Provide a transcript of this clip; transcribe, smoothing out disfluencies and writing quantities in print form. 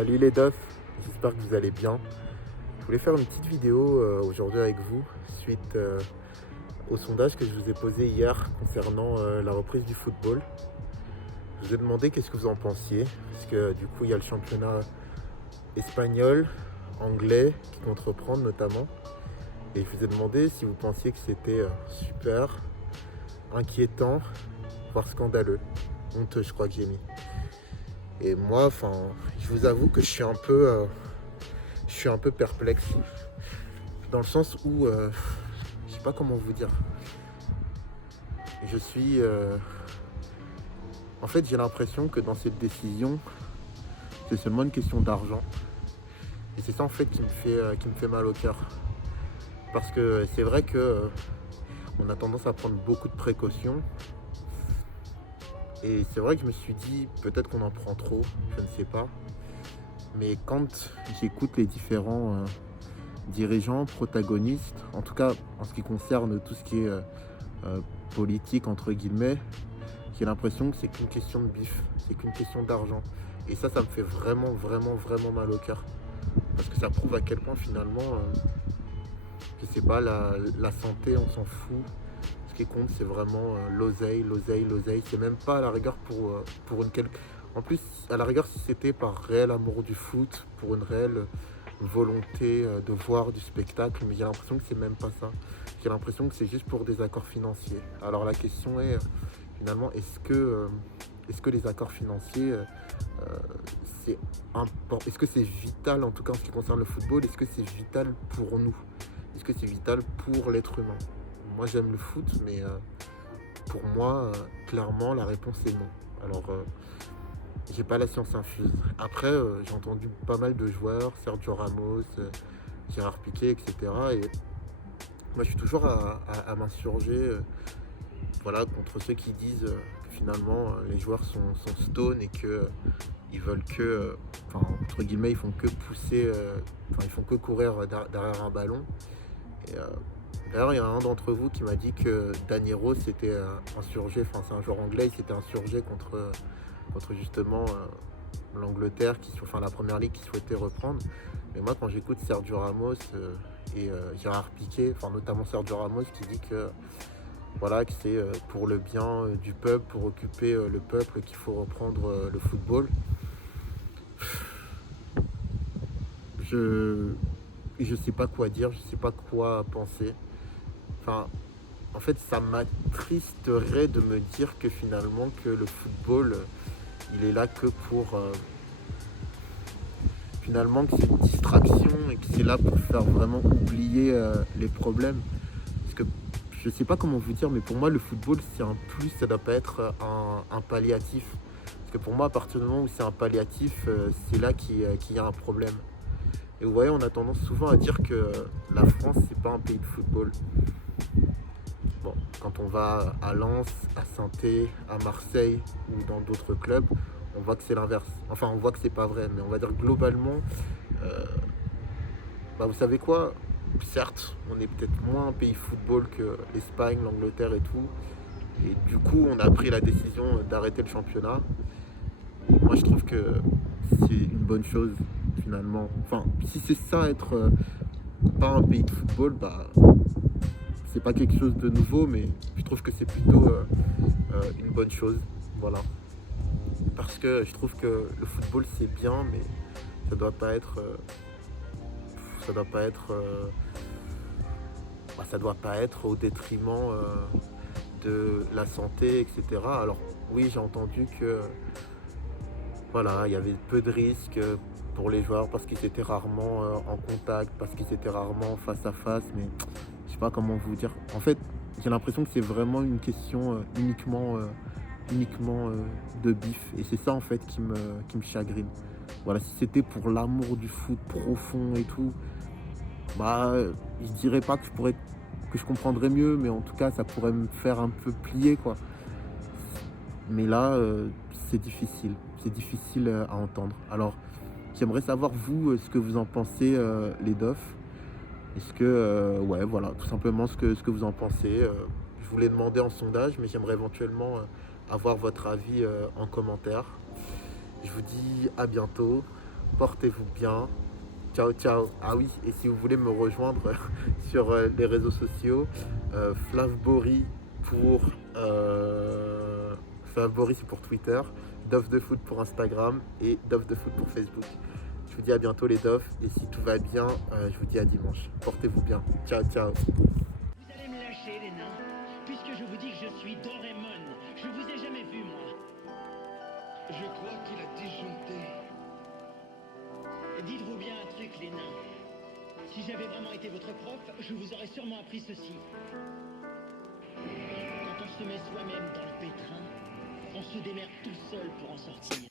Salut les dofs, j'espère que vous allez bien. Je voulais faire une petite vidéo aujourd'hui avec vous suite au sondage que je vous ai posé hier concernant la reprise du football. Je vous ai demandé qu'est-ce que vous en pensiez, parce que du coup il y a le championnat espagnol, anglais qui compte reprendre notamment. Et je vous ai demandé si vous pensiez que c'était super, inquiétant, voire scandaleux. Honteux, je crois que j'ai mis. Et moi, je vous avoue que je suis un peu perplexe. Dans le sens où, je sais pas comment vous dire. Je suis, en fait, j'ai l'impression que dans cette décision, c'est seulement une question d'argent. Et c'est ça en fait qui me fait mal au cœur. Parce que c'est vrai que on a tendance à prendre beaucoup de précautions. Et c'est vrai que je me suis dit, peut-être qu'on en prend trop, je ne sais pas. Mais quand j'écoute les différents dirigeants, protagonistes, en tout cas en ce qui concerne tout ce qui est politique, entre guillemets, j'ai l'impression que c'est qu'une question de bif, c'est qu'une question d'argent. Et ça me fait vraiment, vraiment, vraiment mal au cœur. Parce que ça prouve à quel point finalement, je sais pas, la santé, on s'en fout. Ce qui compte, c'est vraiment l'oseille, l'oseille, l'oseille. C'est même pas à la rigueur pour une quelque... En plus, à la rigueur, si c'était par réel amour du foot, pour une réelle volonté de voir du spectacle, mais j'ai l'impression que c'est même pas ça. J'ai l'impression que c'est juste pour des accords financiers. Alors la question est, finalement, est-ce que les accords financiers, c'est important? Est-ce que c'est vital, en tout cas en ce qui concerne le football, est-ce que c'est vital pour nous? Est-ce que c'est vital pour l'être humain? Moi j'aime le foot, mais pour moi, clairement, la réponse est non. Alors, j'ai pas la science infuse. Après, j'ai entendu pas mal de joueurs, Sergio Ramos, Gérard Piqué, etc. Et moi, je suis toujours à m'insurger voilà, contre ceux qui disent que finalement, les joueurs sont stone et que ils veulent que, entre guillemets, ils font que pousser, ils font que courir derrière un ballon. Et, d'ailleurs, il y a un d'entre vous qui m'a dit que Danilo s'était insurgé, c'est un joueur anglais, il s'était insurgé contre justement l'Angleterre, la première ligue qui souhaitait reprendre. Mais moi, quand j'écoute Sergio Ramos et Gérard Piqué, notamment Sergio Ramos qui dit que voilà, que c'est pour le bien du peuple, pour occuper le peuple qu'il faut reprendre le football. Je sais pas quoi dire, je sais pas quoi penser. En fait, ça m'attristerait de me dire que finalement que le football, il est là que pour finalement que c'est une distraction et que c'est là pour faire vraiment oublier les problèmes. Parce que je sais pas comment vous dire, mais pour moi le football c'est un plus, ça doit pas être un palliatif. Parce que pour moi, à partir du moment où c'est un palliatif, c'est là qu'il y a un problème. Et vous voyez, on a tendance souvent à dire que la France, c'est pas un pays de football. Bon, quand on va à Lens, à Saint-Étienne, à Marseille ou dans d'autres clubs, on voit que c'est l'inverse. Enfin, on voit que c'est pas vrai, mais on va dire globalement, vous savez quoi? Certes, on est peut-être moins un pays football que l'Espagne, l'Angleterre et tout. Et du coup, on a pris la décision d'arrêter le championnat. Et moi, je trouve que c'est une bonne chose, finalement. Si c'est ça, être pas un pays de football, c'est pas quelque chose de nouveau, mais je trouve que c'est plutôt une bonne chose. Voilà. Parce que je trouve que le football, c'est bien, mais ça doit pas être... ça doit pas être au détriment de la santé, etc. Alors oui, j'ai entendu que voilà, il y avait peu de risques pour les joueurs parce qu'ils étaient rarement en contact, parce qu'ils étaient rarement face à face, mais je sais pas comment vous dire. En fait, j'ai l'impression que c'est vraiment une question uniquement de bif. Et c'est ça en fait qui me chagrine. Voilà, si c'était pour l'amour du foot profond et tout, je dirais pas que je comprendrais mieux, mais en tout cas ça pourrait me faire un peu plier quoi. Mais là, c'est difficile à entendre. Alors, j'aimerais savoir vous ce que vous en pensez, les dofs. Est-ce que, ouais, voilà, tout simplement ce que vous en pensez. Je vous l'ai demandé en sondage, mais j'aimerais éventuellement avoir votre avis en commentaire. Je vous dis à bientôt. Portez-vous bien. Ciao, ciao. Ah oui, et si vous voulez me rejoindre sur les réseaux sociaux, Flavbory pour Flavbory c'est pour Twitter, Dove de Foot pour Instagram et Dove de Foot pour Facebook. Je vous dis à bientôt les Dove et si tout va bien, je vous dis à dimanche. Portez-vous bien. Ciao, ciao. Vous allez me lâcher les nains, puisque je vous dis que je suis Doraemon. Je vous ai jamais vu moi. Je crois qu'il a disjoncté. Dites-vous bien un truc les nains. Si j'avais vraiment été votre prof, je vous aurais sûrement appris ceci. Quand on se met soi-même dans le pétrin, on se démerde tout seul pour en sortir.